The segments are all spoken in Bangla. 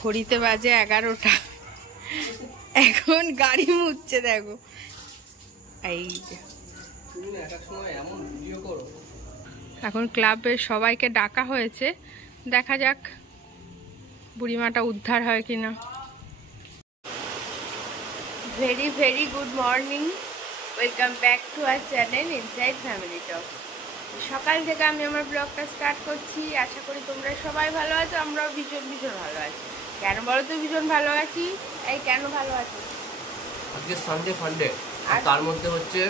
ঘড়িতে বাজে 11টা, এখন গাড়ি মুছছে দেখো। এই এখন ক্লাবের সবাইকে ডাকা হয়েছে, দেখা যাক বুড়িমাটা উদ্ধার হয় কিনা। Very very good morning, welcome back to our channel Inside Family Talk. সকাল থেকে আমি আমার ব্লগটা স্টার্ট করছি, আশা করি তোমরা সবাই ভালো আছো। আমরাও ভীষণ ভীষণ ভালো আছি। কেন বলো তো ভীষণ ভালো আছি? এই কেন ভালো আছি? আজকে সানডে ফান্ডে, আর তার মধ্যে হচ্ছে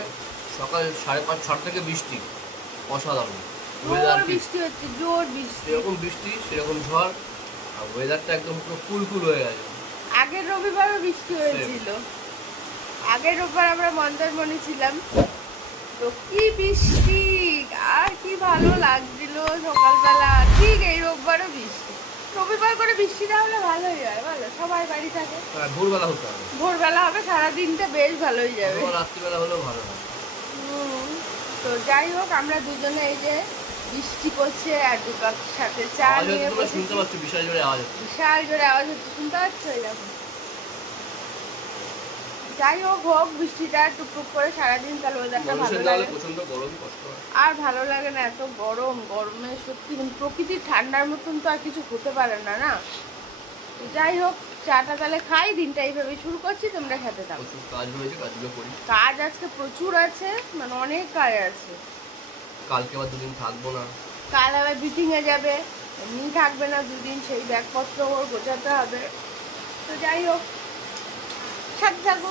সকাল 5:30-6 থেকে বৃষ্টি, অসাধারণ ওয়েদার। বৃষ্টি হচ্ছে, জোর বৃষ্টি, এরকম বৃষ্টি সেরকম ঝড়, আর ওয়েদারটা একদম পুরো কুলকুল হয়ে গেছে। আগের রবিবারও বৃষ্টি হয়েছিল, আগের রবিবার আমরা মন্দারমণি ছিলাম, তো কি বৃষ্টি আর কি ভালো লাগছিল সকালবেলা। ঠিক এই রোববারও বৃষ্টি, রবিবার করে বৃষ্টিটা হলে ভালোই হয়, ভালো সবাই বাড়ি থাকে। ভোরবেলা হতে হবে, ভোরবেলা হবে, সারাদিনটা বেশ ভালোই যাবে, রাত্রিবেলা হলেও ভালো হয়। তো যাই হোক, আমরা দুজনে এই যে বৃষ্টি পড়ছে আর দু কাপ সাথে চা নিয়ে শুনতে পাচ্ছি, বিশাল জোরে আওয়াজ হচ্ছে, বিশাল জোরে আওয়াজ হচ্ছে, শুনতে পাচ্ছ? এরকম যাই হোক, হোক বৃষ্টিটা টুকটুক করে সারাদিন, তাহলে ওয়েদারটা ভালো লাগে। প্রচন্ড গরম, কষ্ট হয় আর ভালো লাগে না এত গরম, গরমে সত্যি প্রকৃতির ঠান্ডার মতন তো আর কিছু হতে পারে না। না যাই হোক, চাটা তাহলে খাই, দিনটা এইভাবে শুরু করছি, তোমরা খেতে থাকো। কাজ রয়েছে, কাজগুলো করি। কাজ আজকে প্রচুর আছে, মানে অনেক কাজ আছে। কালকে আবার দুদিন থাকবো না, কাল আবার মিটিং এ যাবে, এমনি থাকবে না দুদিন, সেই ব্যাগপত্র ওর গোছাতে হবে। তো যাই হোক, সাথে থাকো।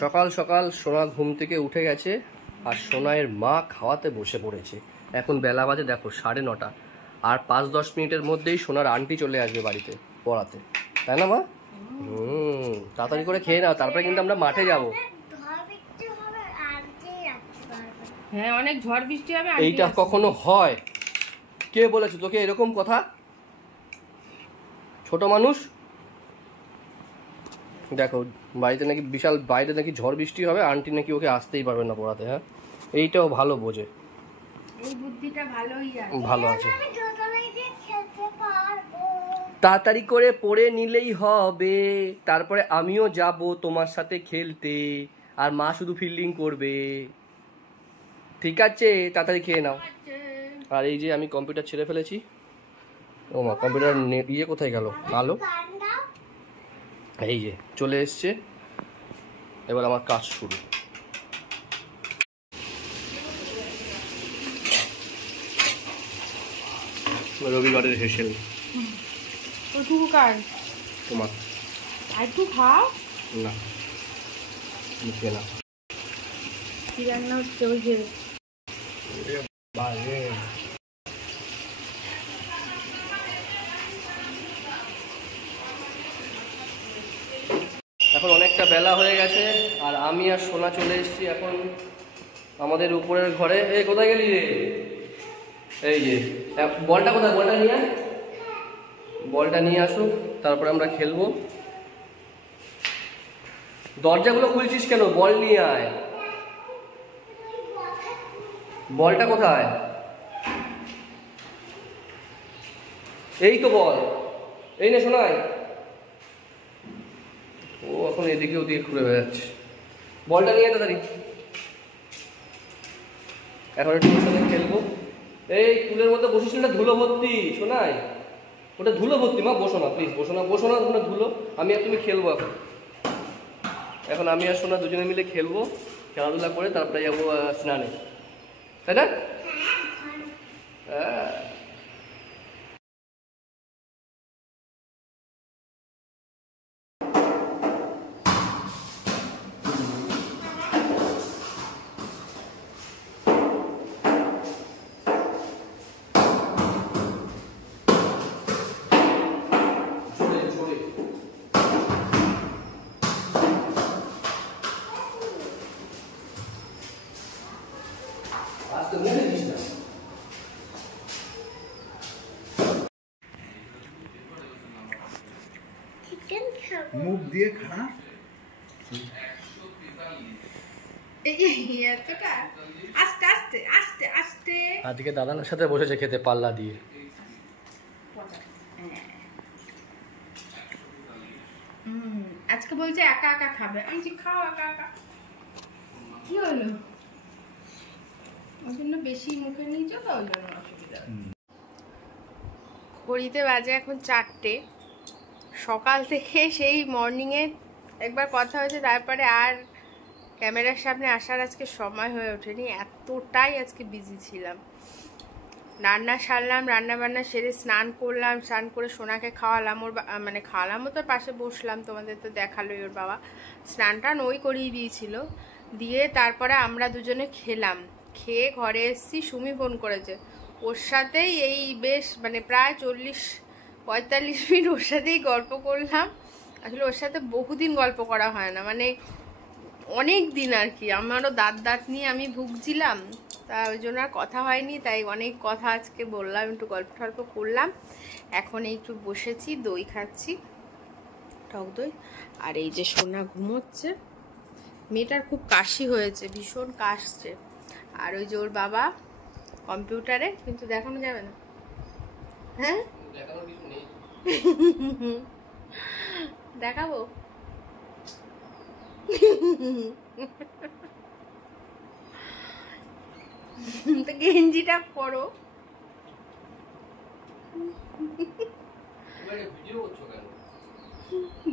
সকাল সকাল সোনা ঘুম থেকে উঠে গেছে, আর সোনায়ের মা খাওয়াতে বসে পড়েছে। এখন বেলা বাজে দেখো 9:30, আর 5-10 মিনিটের মধ্যেই সোনার আন্টি চলে আসবে বাড়িতে পড়াতে, তাই না মা? তাড়াতাড়ি করে খেয়ে নাও, তারপরে কিন্তু আমরা মাঠে যাব। হ্যাঁ, অনেক ঝড় বৃষ্টি হবে। এইটা কখনো হয়? কে বলেছে তোকে এরকম কথা? ছোট মানুষ। দেখো বাড়িতে নাকি বিশাল, বাইরে নাকি ঝড় বৃষ্টি হবে, আন্টি নাকি ওকে আসতেই পারবে না পড়াতে। হ্যাঁ, এইটাও ভালো বোঝে, এই বুদ্ধিটা ভালোই আছে, ভালো আছে। তাড়াতাড়ি করে পড়ে নিলেই হবে, তারপরে আমিও যাব তোমার সাথে খেলতে, আর মা শুধু ফিল্ডিং করবে। ঠিক আছে, তাড়াতাড়ি খেয়ে নাও। আর এই যে আমি কম্পিউটার ছেড়ে ফেলেছি। ও মা, কম্পিউটার ইয়ে কোথায় গেল? আলো এই যে চলে এসছে, এবার আমার কাজ শুরু। রবিবারের হেসেল তোমার, একটু খাও না মুখে না। কি রান্না হচ্ছে? ওই যে এখন অনেকটা বেলা হয়ে গেছে, আর আমি আর সোনা চলে এসেছি এখন আমাদের উপরের ঘরে। এই কোথায় গেলি রে? এই যে বলটা কোথায়? বলটা নিয়ে আয়, বলটা নিয়ে আসুক, তারপরে আমরা খেলবো। দরজাগুলো খুলছিস কেন? বল নিয়ে আয়। বলটা কোথায়? এই তো বল, এই নে শোনাই। ও এখন এদিকে ওদিকে ঘুরে বেড়াচ্ছে। বলটা নিয়ে তাড়াতাড়ি, এখন একটু ওর সঙ্গে খেলবো। এই চুলের মধ্যে বসিস না, ধুলো ভর্তি শোনাই, ওটা ধুলো ভর্তি। মা বসো না প্লিজ, বসো না, বসো না, ওখানে ধুলো। আমি আর তুমি খেলবো এখন। এখন আমি আর সোনা দুজনে মিলে খেলবো, খেলাধুলা করে তারপরে যাবো স্নানে, তাই না? হ্যাঁ। মুখ দিয়ে খা। আস্তে আস্তে আস্তে আস্তে। আজকে দাদার সাথে বসেছে খেতে পাল্লা দিয়ে। আজকে বলছে একা একা খাবে, আমি যে খাও একা একা। কি হলো, ওই জন্য বেশি মুখে নিয়েছো তো, ওই জন্য অসুবিধা। ঘড়িতে বাজে এখন 4টে। সকাল থেকে সেই মর্নিংয়ে একবার কথা হয়েছে, তারপরে আর ক্যামেরার সামনে আসার আজকে সময় হয়ে ওঠেনি, এতটাই আজকে বিজি ছিলাম। রান্না সারলাম, রান্না বান্না সেরে স্নান করলাম, স্নান করে সোনাকে খাওয়ালাম, ওর মানে খাওয়ালামও, তোর পাশে বসলাম, তোমাদের তো দেখালোই ওর বাবা স্নান টান ওই করিয়ে দিয়েছিল। দিয়ে তারপরে আমরা দুজনে খেলাম, খেয়ে ঘরে এসেছি। সুমি ফোন করেছে, ওর সাথেই এই বেশ মানে প্রায় 40-45 মিনিট ওর সাথেই গল্প করলাম। আসলে ওর সাথে বহুদিন গল্প করা হয় না, মানে অনেক দিন আর কি। আমারও দাঁত নিয়ে আমি ভুগছিলাম, তা ওই জন্য আর কথা হয়নি, তাই অনেক কথা আজকে বললাম, একটু গল্প টল্প করলাম। এখন একটু বসেছি, দই খাচ্ছি, টক দই। আর এই যে সোনা ঘুমোচ্ছে, মেয়েটার খুব কাশি হয়েছে, ভীষণ কাশছে। আর ওই যে ওর বাবা কম্পিউটারে, কিন্তু দেখানো যাবে না, হ্যাঁ দেখাবো তো গেঞ্জিটা পরো।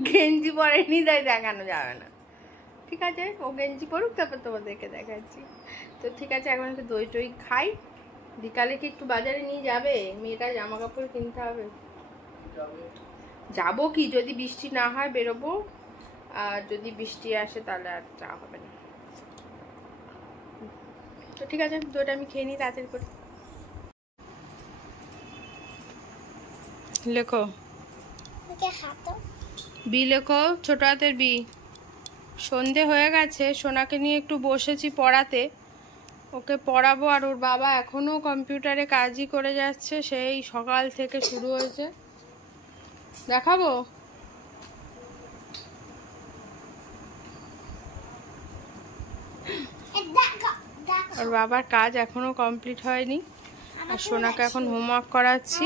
গেঞ্জি পরেনি তাই দেখানো যাবে না, ঠিক আছে? ও গেঞ্জি পরুক, তারপর তোমাদেরকে দেখাচ্ছি। তো ঠিক আছে, এখন একটু দই টই খাই। বিকালে কি একটু বাজারে নিয়ে যাবে? মেয়েটা জামা কাপড় কিনতে হবে। যাবো কি, যদি বৃষ্টি না হয় বেরোবো, আর যদি বৃষ্টি আসে তাহলে আর যাওয়া হবে না। তো ঠিক আছে, দইটা আমি খেয়ে নিই তাড়াতাড়ি করে। লেখো বি, লেখো ছোট হাতের বি। সন্ধে হয়ে গেছে, সোনাকে নিয়ে একটু বসেছি পড়াতে, ওকে পড়াবো। আর ওর বাবা এখনো কম্পিউটারে কাজই করে যাচ্ছে, সেই সকাল থেকে শুরু হয়েছে। দেখাবো ওর বাবার কাজ এখনো কমপ্লিট হয়নি। আর সোনাকে এখন হোমওয়ার্ক করাচ্ছি,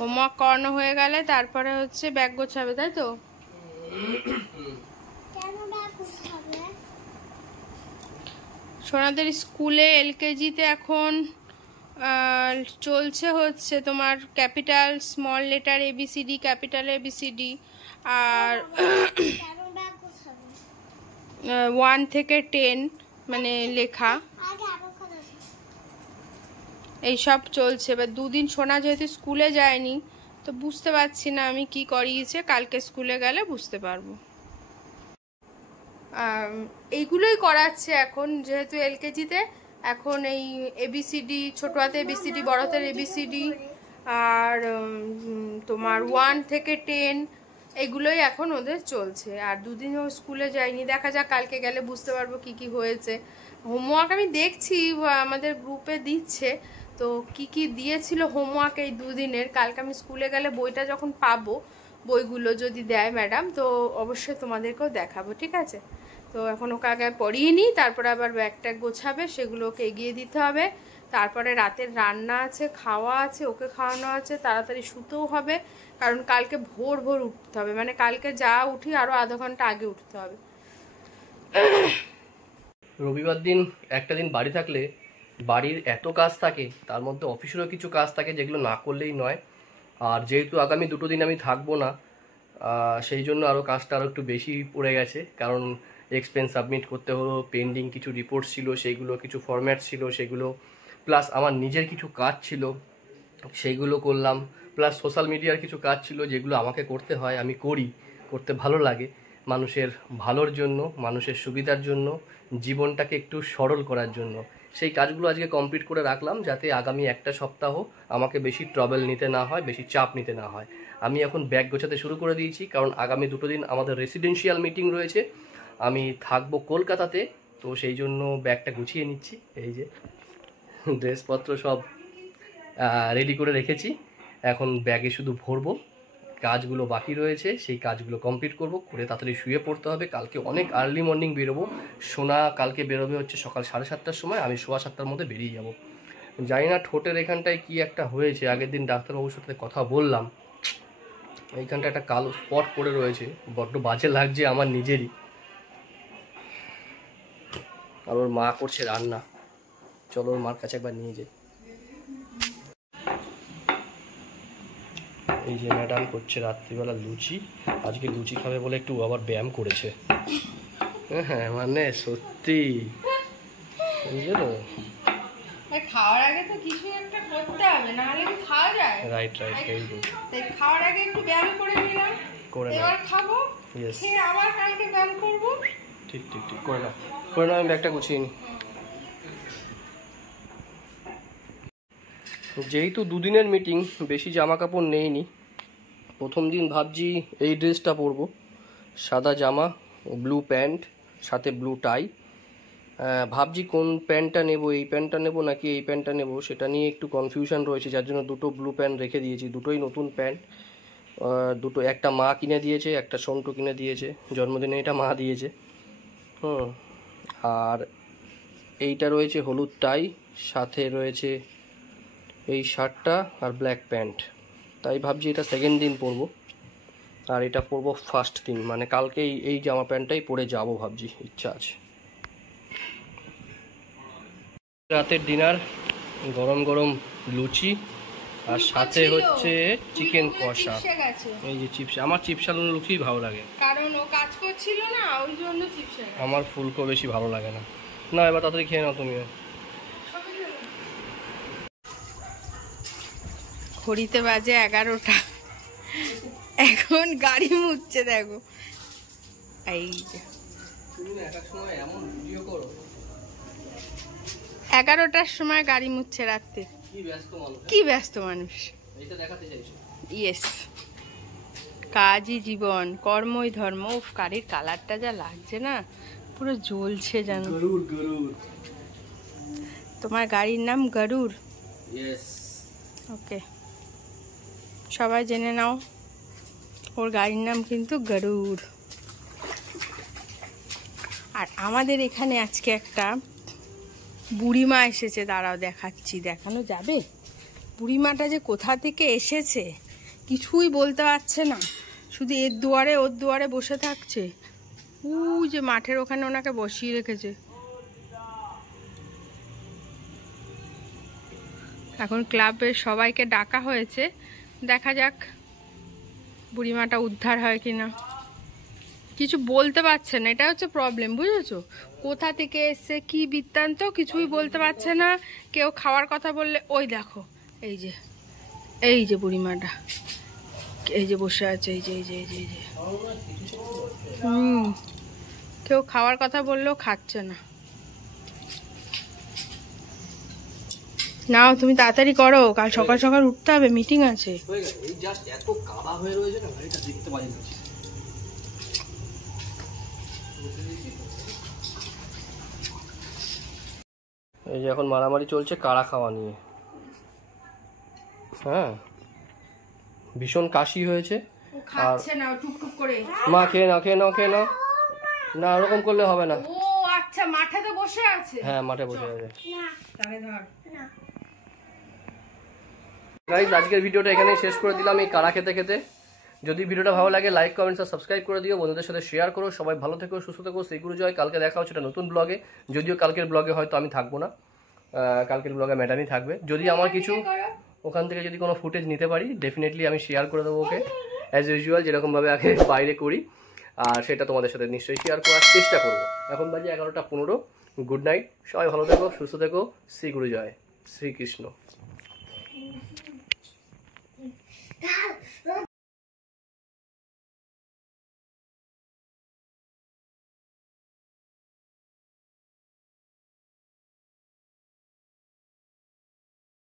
হোমওয়ার্ক করানো হয়ে গেলে তারপরে হচ্ছে ব্যাগ গোছাবে, তাই তো? সোনাদের স্কুলে এলকেজিতে এখন চলছে হচ্ছে তোমার capital small letter A B C D, capital A B C D, আর 1 থেকে 10 মানে লেখা, এইসব চলছে। এবার দুদিন সোনা যেহেতু স্কুলে যায়নি, তো বুঝতে পারছি না আমি কি করিয়েছে, কালকে স্কুলে গেলে বুঝতে পারবো। এইগুলোই করাচ্ছে এখন, যেহেতু এলকেজিতে এখন এই এবিসিডি, ছোট হাতে এবিসিডি, বড় হাতের এবিসিডি, আর তোমার 1 থেকে 10 এগুলোই এখন ওদের চলছে। আর দুদিন ও স্কুলে যায়নি, দেখা যাক কালকে গেলে বুঝতে পারবো কি কি হয়েছে। হোমওয়ার্ক আমি দেখছি আমাদের গ্রুপে দিচ্ছে, তো কি কি দিয়েছিল হোমওয়ার্ক এই দুদিনের, কালকে আমি স্কুলে গেলে বইটা যখন পাবো, বইগুলো যদি দেয় ম্যাডাম, তো অবশ্যই তোমাদেরকেও দেখাবো, ঠিক আছে? তো এখন ওকে আগে পড়িয়ে নিই, তারপরে আবার ব্যাগটা গোছাবে, সেগুলো ওকে এগিয়ে দিতে হবে। তারপরে রাতের রান্না আছে, খাওয়া আছে, ওকে খাওয়ানো আছে, তাড়াতাড়ি শুতেও হবে, কারণ কালকে ভোর ভোর উঠতে হবে, মানে কালকে যা উঠি আরও আধা ঘন্টা আগে উঠতে হবে। রবিবার দিন একটা দিন বাড়ি থাকলে বাড়ির এত কাজ থাকে, তার মধ্যে অফিসেরও কিছু কাজ থাকে যেগুলো না করলেই নয়। আর যেহেতু আগামী 2 দিন আমি থাকবো না, সেই জন্য আরও কাজটা আরও একটু বেশি পড়ে গেছে, কারণ এক্সপেন্স সাবমিট করতে হলো, পেন্ডিং কিছু রিপোর্ট ছিল সেইগুলো, কিছু ফরম্যাট ছিল সেগুলো, প্লাস আমার নিজের কিছু কাজ ছিল সেইগুলো করলাম, প্লাস সোশ্যাল মিডিয়ার কিছু কাজ ছিল যেগুলো আমাকে করতে হয়, আমি করতে ভালো লাগে, মানুষের ভালোর জন্য, মানুষের সুবিধার জন্য, জীবনটাকে একটু সরল করার জন্য। সেই কাজগুলো আজকে কমপ্লিট করে রাখলাম, যাতে আগামী একটা সপ্তাহ আমাকে বেশি ট্রাভেল নিতে না হয়, বেশি চাপ নিতে না হয়। আমি এখন ব্যাগ গোছাতে শুরু করে দিয়েছি, কারণ আগামী 2 দিন আমাদের রেসিডেন্সিয়াল মিটিং রয়েছে, আমি থাকবো কলকাতাতে, তো সেই জন্য ব্যাগটা গুছিয়ে নিচ্ছি। এই যে ড্রেসপত্র সব রেডি করে রেখেছি, এখন ব্যাগে শুধু ভরবো, কাজগুলো বাকি রয়েছে সেই কাজগুলো কমপ্লিট করব, করে তাড়াতাড়ি শুয়ে পড়তে হবে। কালকে অনেক আর্লি মর্নিং বেরোবো, সোনা কালকে বেরোবে হচ্ছে সকাল 7:30টার সময়, আমি 7:15টার মধ্যে বেরিয়ে যাব। জানি না ঠোঁটের এখানটায় কি একটা হয়েছে, আগের দিন ডাক্তারবাবুর সাথে কথা বললাম, এইখানটা একটা কালো স্পট পড়ে রয়েছে, বড্ড বাজে লাগছে আমার নিজেরই। আর ওর মা করছে রান্না, চলো ওর মার কাছে একবার নিয়ে যাই। এই যে ম্যাডাম করছে রাত্রিবেলা লুচি, আজকে লুচি খাবে বলে একটু আবার ব্যায়াম করেছে। হ্যাঁ মানে সত্যি বুঝলে তো, খাওয়ার আগে তো কিছু একটা করতে হবে, না হলে কি খাওয়া যায়? Right right, very good. তাই খাওয়ার আগে একটু ব্যায়াম করে নিলাম, এবার খাবো, খেয়ে আবার কালকে ব্যায়াম করবো। ঠিক ঠিক ঠিক, করে নাও করে নাও, আমি ব্যাগটা গুছিয়ে নিই। যেহেতু দুদিনের মিটিং, বেশি জামা কাপড় নেইনি। প্রথম দিন ভাবছি এই ড্রেসটা পরবো, সাদা জামা, ব্লু প্যান্ট, সাথে ব্লু টাই। ভাবছি কোন প্যান্টটা নেব, এই প্যান্টটা নেব নাকি এই প্যান্টটা নেব, সেটা নিয়ে একটু কনফিউশন রয়েছে, যার জন্য দুটো ব্লু প্যান্ট রেখে দিয়েছি। দুটোই নতুন প্যান্ট, দুটো, একটা মা কিনে দিয়েছে, একটা সন্টু কিনে দিয়েছে, জন্মদিনে এটা মা দিয়েছে। আর এইটা রয়েছে হলুদ টাই, সাথে রয়েছে এই শার্টটা আর ব্ল্যাক প্যান্ট। তাই ভাবছি এটা সেকেন্ড দিন পরবো, আর এটা পরবো ফার্স্ট দিন, মানে কালকে এই জামা প্যান্টটাই পরে যাবো ভাবছি, ইচ্ছা আছে। রাতের ডিনার, গরম গরম লুচি আর সাথে হচ্ছে চিকেন কষা। এই যে চিপস, আমার চিপস আলু লুচি ভালো লাগে, কারণ ও কাজ করছিল না, ওই জন্য চিপস। আমার ফুলকো বেশি ভালো লাগে না। না এবার তাড়াতাড়ি খেয়ে নাও তুমি। ঘড়িতে বাজে 11টা, এখন গাড়ি মুছছে দেখো। এই যে 11টার সময় গাড়ি মুছছে রাত্রে। কি ব্যস্ত মানুষ, ইয়েস, কাজই জীবন, কর্মই ধর্ম। গাড়ির কালারটা যা লাগছে না, পুরো জ্বলছে জানো। তোমার গাড়ির নাম গরুর? ওকে, সবাই জেনে নাও, ওর গাড়ির নাম কিন্তু গরুর। আর আমাদের এখানে আজকে একটা বুড়িমা এসেছে, দাঁড়াও দেখাচ্ছি, দেখানো যাবে? বুড়িমাটা যে কোথা থেকে এসেছে কিছুই বলতে পারছে না, শুধু এর দুয়ারে ওর দুয়ারে বসে থাকছে। যে মাঠের ওখানে ওনাকে বসিয়ে রেখেছে। এখন ক্লাবের সবাইকে ডাকা হয়েছে, দেখা যাক বুড়িমাটা উদ্ধার হয় কিনা। কিছু বলতে পারছে না, এটা হচ্ছে প্রবলেম, বুঝেছো? কোথা থেকে এসছে, কি বৃত্তান্ত, কিছুই বলতে পারছে না। কেউ খাওয়ার কথা বললে, ওই দেখো এই যে বুড়িমাটা এই যে বসে আছে, এই যে কেউ খাওয়ার কথা বললেও খাচ্ছে না। নাও তুমি তাড়াতাড়ি করো, কাল সকাল সকাল উঠতে হবে, মিটিং আছে। এই জাস্ট এত কাদা হয়ে রয়েছে না, গাড়িটা দেখতে পারি না। এই যে এখন মারামারি চলছে কাড়া খাওয়া নিয়ে। হ্যাঁ, ভীষণ কাশি হয়েছে, খাচ্ছে না টুকটুক করে। মা খেয়ে নাও না, ওরকম করলে হবে না। ও আচ্ছা, মাঠে তো বসে আছে। হ্যাঁ, মাঠে বসে আছে। তাহলে ধর। গাইস, আজকের ভিডিওটা এখানেই শেষ করে দিলাম এই কাড়া খেতে খেতে। যদি ভিডিওটা ভালো লাগে লাইক কমেন্ট আর সাবস্ক্রাইব করে দিও, বন্ধুদের সাথে শেয়ার করো। সবাই ভালো থেকো, সুস্থ থেকো, সেই গুরুজয়। কালকে দেখা হচ্ছে একটা নতুন ব্লগে, যদিও কালকের ব্লগে হয়তো আমি থাকবো না, কালকের ব্লগে ম্যাডামই থাকবে। যদি আমার কিছু ওখান থেকে যদি কোনো ফুটেজ নিতে পারি, ডেফিনেটলি আমি শেয়ার করে দেবো ওকে, অ্যাজ ইউজুয়াল যেরকমভাবে আগে বাইরে করি, আর সেটা তোমাদের সাথে নিশ্চয়ই শেয়ার করার চেষ্টা করবো। এখন বাজে 11টা 15। গুড নাইট, সবাই ভালো থেকো, সুস্থ থেকো, শ্রী গুরুজয়, শ্রীকৃষ্ণ।